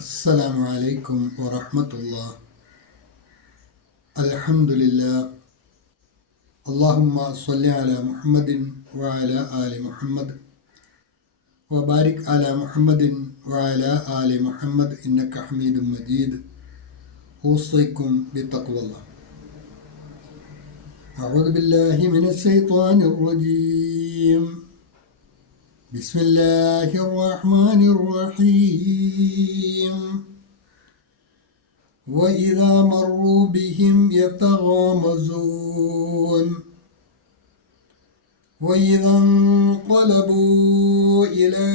السلام عليكم ورحمة الله. الحمد لله. اللهم صل على محمد وعلى آل محمد وبارك على محمد وعلى آل محمد إنك حميد مجيد. أوصيكم بتقوى الله. أعوذ بالله من الشيطان الرجيم. بسم الله الرحمن الرحيم. وإذا مروا بهم يتغامزون وإذا انقلبوا إلى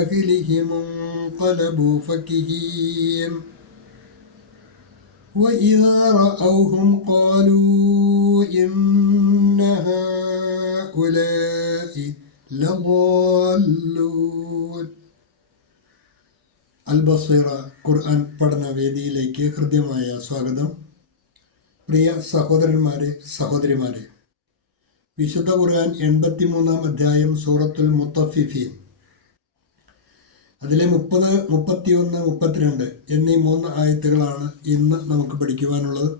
أهلهم انقلبوا فكهين وإذا رأوهم قالوا إن هؤلاء ലളാലൂൻ. അൽ-ബസീറ ഖുർആൻ പഠന വേദിയിലേക്ക് ഹൃദ്യമായ സ്വാഗതം. പ്രിയ സഹോദരന്മാരെ, സഹോദരിമാരെ, വിശുദ്ധ ഖുർആൻ 83-ാം അധ്യായം സൂറത്തുൽ മുത്തഫിഫീൻ, അതിലെ 30, 31, 32 എന്നീ 3 ആയത്തുകളാണ് ഇന്ന് നമുക്ക് പഠിക്കുവാനുള്ളത്.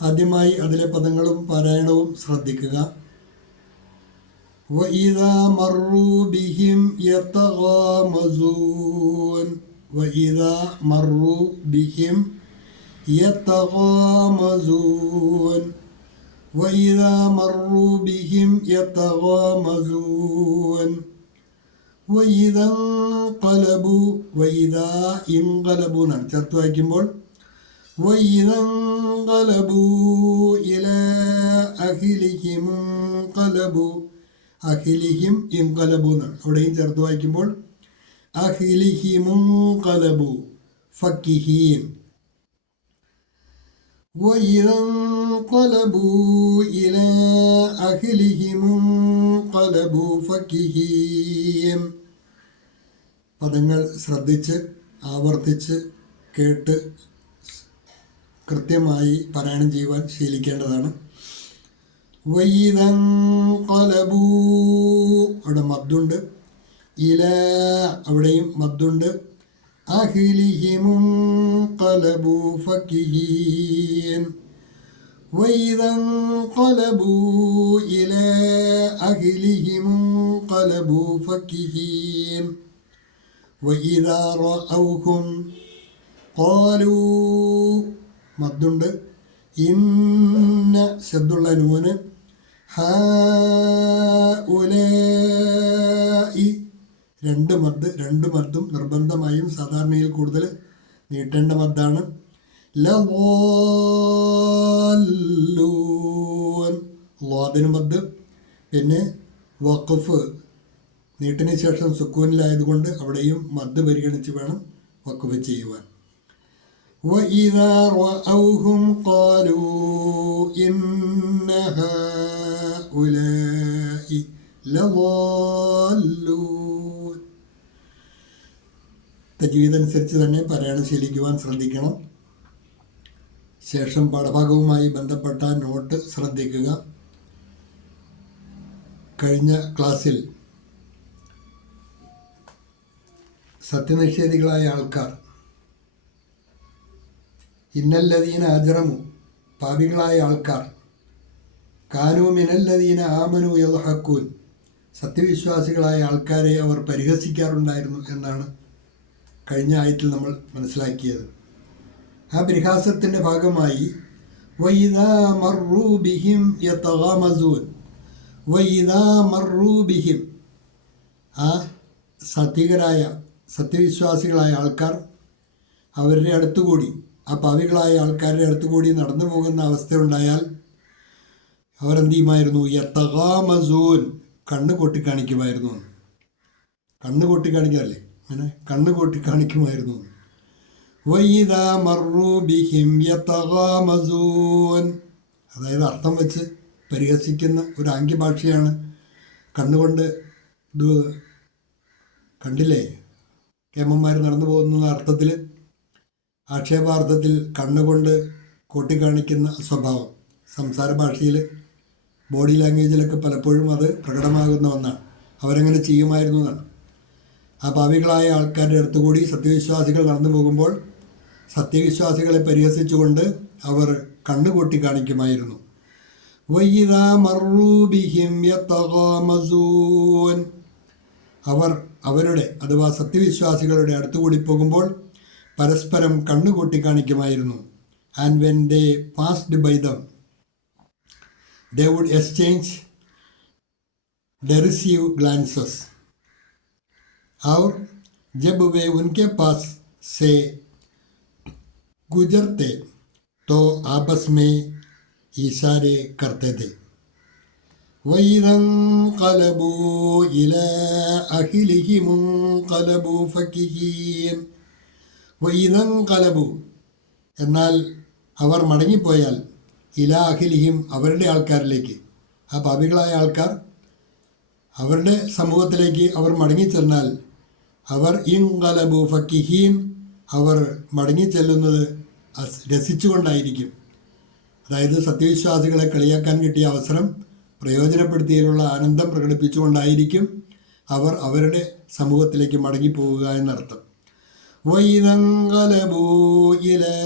ആദ്യമായി അതിലെ പദങ്ങളും പാരായണവും ശ്രദ്ധിക്കുക. وَإِذَا مَرُّوا بِهِمْ يَتَغَامَزُونَ وَإِذَا مَرُّوا بِهِمْ يَتَغَامَزُونَ وَإِذَا مَرُّوا بِهِمْ يَتَغَامَزُونَ وَإِذَا انقلبوا وَإِذَا انقلبوا എന്നാണ് ചേർത്ത് വായിക്കുമ്പോൾ. وَإِذَا انقلبوا إِلَى أَهْلِهِمْ انقلبوا അഖിലിഹിം ഇൻകലബു എന്നാണ്. അവിടെയും ചേർത്ത് വായിക്കുമ്പോൾ അഖിലിഹിമുൻകലബു ഫക്കിഹീൻ. വഇദൻകലബു ഇലാ അഖിലിഹിമുൻകലബു ഫക്കിഹീൻ. പദങ്ങൾ ശ്രദ്ധിച്ച് ആവർത്തിച്ച് കേട്ട് കൃത്യമായി പാരായണം ചെയ്യുവാൻ ശീലിക്കേണ്ടതാണ്. വൈദൻകലബൂ അവിടെ മദ്ദുണ്ട്. ഇല അവിടെയും മദ്ദുണ്ട്. അഖിലിഹിമുൻകലബൂ ഫക്കിഹീൻ. വൈദൻകലബൂ ഇലാ അഖിലിഹിമുൻകലബൂ ഫക്കിഹീൻ. വഇദാ റഅൗഹും ഖാലൂ മദ്ദുണ്ട്. ഇന്ന ശബ്ദുള്ള നൂന്. ഹാഉലാഇ രണ്ട് മദ്ദും നിർബന്ധമായും സാധാരണയിൽ കൂടുതൽ നീട്ടേണ്ട മദ്ദാണ്. ലളാലൂൻ ളാദിന് മദ്. പിന്നെ വഖഫ് നീട്ടിന് ശേഷം സുക്കൂനിലായതുകൊണ്ട് അവിടെയും മദ് പരിഗണിച്ച് വേണം വഖഫ് ചെയ്യുവാൻ. وَإِذَا رَأَوْهُمْ قَالُوا إِنَّ هَؤُلَاءِ لَضَالُّونَ. തജ്വീദ് അനുസരിച്ച് തന്നെ പാരായണം ശീലിക്കുവാൻ ശ്രദ്ധിക്കണം. ശേഷം പാഠഭാഗവുമായി ബന്ധപ്പെട്ട നോട്ട് ശ്രദ്ധിക്കുക. കഴിഞ്ഞ ക്ലാസ്സിൽ സത്യനിഷേധികളായ ആൾക്കാർ ഇന്നല്ലദീന അജ്റമു പാപികളായ ആൾക്കാർ കാനൂ മിനല്ലദീന ആമനു യദ്ഹഖൂൻ സത്യവിശ്വാസികളായ ആൾക്കാരെ അവർ പരിഹസിക്കാറുണ്ടായിരുന്നു എന്നാണ് കഴിഞ്ഞ ആയത്തിൽ നമ്മൾ മനസ്സിലാക്കിയത്. ആ പരിഹാസത്തിൻ്റെ ഭാഗമായി വഇദാ മർറൂ ബിഹിം യതഗാമസൂൻ വഇദാ മർറൂ ബിഹിം ആ സത്യവിശ്വാസികളായ ആൾക്കാർ അവരുടെ അടുത്തുകൂടി, ആ പാവികളായ ആൾക്കാരുടെ അടുത്തുകൂടി നടന്നു പോകുന്ന അവസ്ഥയുണ്ടായാൽ അവരെന്ത് ചെയ്യുമായിരുന്നു? യതഗാമസൂൻ കണ്ണ് കൊട്ടിക്കാണിക്കുമായിരുന്നു. കണ്ണ് കൊട്ടിക്കാണിക്കാറില്ലേ, അങ്ങനെ കണ്ണ് കൊട്ടിക്കാണിക്കുമായിരുന്നു. വഇദാ മർറൂ ബിഹിം യതഗാമസൂൻ അതായത് അർത്ഥം വെച്ച് പരിഹസിക്കുന്ന ഒരു ആംഗ്യഭാഷയാണ്. കണ്ണുകൊണ്ട് ഇത് കണ്ടില്ലേ കേമന്മാർ നടന്നു പോകുന്ന അർത്ഥത്തിൽ, ആക്ഷേപാർത്ഥത്തിൽ കണ്ണുകൊണ്ട് കൂട്ടിക്കാണിക്കുന്ന സ്വഭാവം സംസാര ഭാഷയിൽ, ബോഡി ലാംഗ്വേജിലൊക്കെ പലപ്പോഴും അത് പ്രകടമാകുന്ന ഒന്നാണ്. അവരങ്ങനെ ചെയ്യുമായിരുന്നു എന്നാണ്. ആ പാപികളായ ആൾക്കാരുടെ അടുത്തുകൂടി സത്യവിശ്വാസികൾ നടന്നു പോകുമ്പോൾ സത്യവിശ്വാസികളെ പരിഹസിച്ചുകൊണ്ട് അവർ കണ്ണുകൂട്ടി കാണിക്കുമായിരുന്നു. വൈദാ മർറൂ ബിഹിം യതഗാമസൂൻ. അവർ അവരുടെ അഥവാ സത്യവിശ്വാസികളുടെ അടുത്തുകൂടി പോകുമ്പോൾ പരസ്പരം കണ്ണുകൂട്ടി കാണിക്കുമായിരുന്നു. And when they passed by them they would exchange derisive glances. और जब वे उनके पास से गुजरते तो आपस में इशारे करते थे. وإذا انقلبوا إلى أهلهم انقلبوا فكهين. وإذا انقلبوا എന്നാൽ അവർ മടങ്ങിപ്പോയാൽ ഇലാ അഖിലിഹിം അവരുടെ ആൾക്കാരിലേക്ക്, ആ പാപികളായ ആൾക്കാർ അവരുടെ സമൂഹത്തിലേക്ക് അവർ മടങ്ങിച്ചെന്നാൽ അവർ ഇൻഖലബു ഫക്കിഹീൻ അവർ മടങ്ങിച്ചെല്ലുന്നത് രസിച്ചുകൊണ്ടായിരിക്കും. അതായത് സത്യവിശ്വാസികളെ കളിയാക്കാൻ കിട്ടിയ അവസരം പ്രയോജനപ്പെടുത്തിയതിലുള്ള ആനന്ദം പ്രകടിപ്പിച്ചുകൊണ്ടായിരിക്കും അവർ അവരുടെ സമൂഹത്തിലേക്ക് മടങ്ങിപ്പോവുക എന്നർത്ഥം. وَإِذَا انقلبوا إلى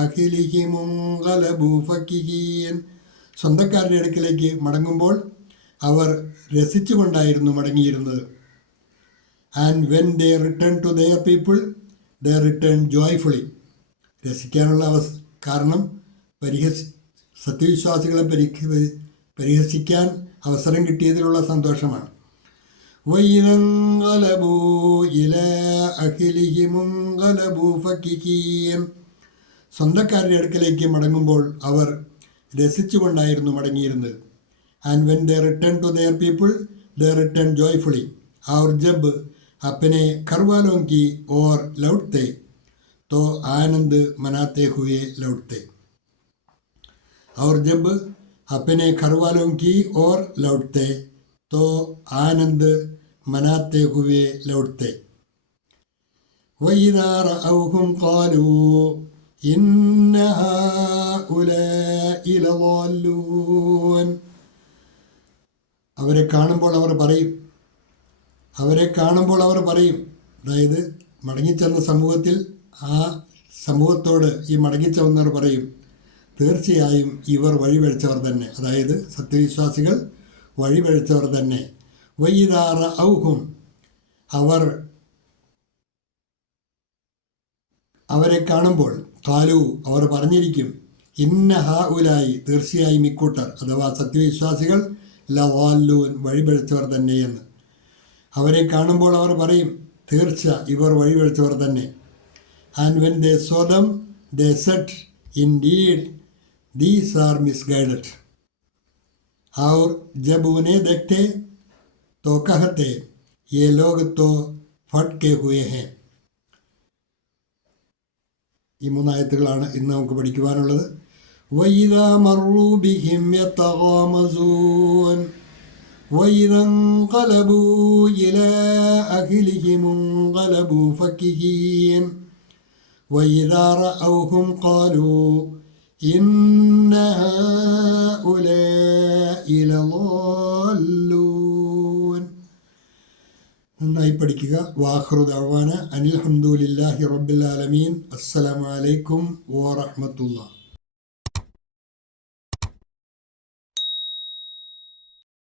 أهلهم انقلبوا فكهين. സ്വന്തക്കാരുടെ അടുക്കലേക്ക് മടങ്ങുമ്പോൾ അവർ രസിച്ചുകൊണ്ടായിരുന്നു മടങ്ങിയിരുന്നത്. And when they return to their people they return joyfully. രസിക്കാനുള്ള കാരണം സത്യവിശ്വാസികളെ പരിഹസിക്കാൻ അവസരം കിട്ടിയതിലുള്ള സന്തോഷമാണ്. وَإِذَا انقلبوا إلى أهلهم انقلبوا فكهين. സ്വന്തക്കാരുടെ അടുക്കലേക്ക് മടങ്ങുമ്പോൾ അവർ രസിച്ചുകൊണ്ടായിരുന്നു മടങ്ങിയിരുന്നത്. And when they return to their people they return joyfully. और जब अपने घर वालों की ओर लौटते तो आनंद मनाते हुए लौटते. और जब अपने घर वालों की ओर लौटते तो आनंद मनाते हुए लौटते. وإذا رأوهم قالوا إن هؤلاء لضالون. അവരെ കാണുമ്പോൾ അവർ പറയും, അതായത് മടങ്ങിച്ചെന്ന സമൂഹത്തിൽ ആ സമൂഹത്തോട് ഈ മടങ്ങിച്ചെന്നവർ പറയും, തീർച്ചയായും ഇവർ വഴിപഴിച്ചവർ തന്നെ, അതായത് സത്യവിശ്വാസികൾ വഴിപഴിച്ചവർ തന്നെ. വൈദാ റഅൗഹും അവരെ കാണുമ്പോൾ ഖാലു അവർ പറഞ്ഞിരിക്കും, ഇന്ന ഹഉലായി തീർച്ചയായും ഇക്കൂട്ടർ അഥവാ സത്യവിശ്വാസികൾ ലവാല്ലൂൻ വഴിപഴിച്ചവർ തന്നെയെന്ന്. അവരെ കാണുമ്പോൾ അവർ പറയും, തീർച്ച ഇവർ വഴിപഴിച്ചവർ തന്നെ. And when they so dum they Z indeed these are misguided. और जब उन्हें देखते तो कहते ये लोग तो फटके हुए हैं. ഈ മൂന്നായത്തുകളാണ് ഇന്ന് നമുക്ക് പഠിക്കുവാനുള്ളത്. وَإِذَا مَرُّوا بِهِمْ يَتَغَامَزُونَ وَإِذَا انقلبوا إِلَى أَهْلِهِمُ انقلبوا فكهين وَإِذَا رأوهم قالوا إن هؤلاء لضالون. നന്നായി പഠിക്കുക. വാഖിറു ദഅവാന അനിൽ ഹംദുലില്ലാഹി റബ്ബിൽ ആലമീൻ. അസ്സലാമു അലൈക്കും വറഹ്മത്തുള്ളാഹി.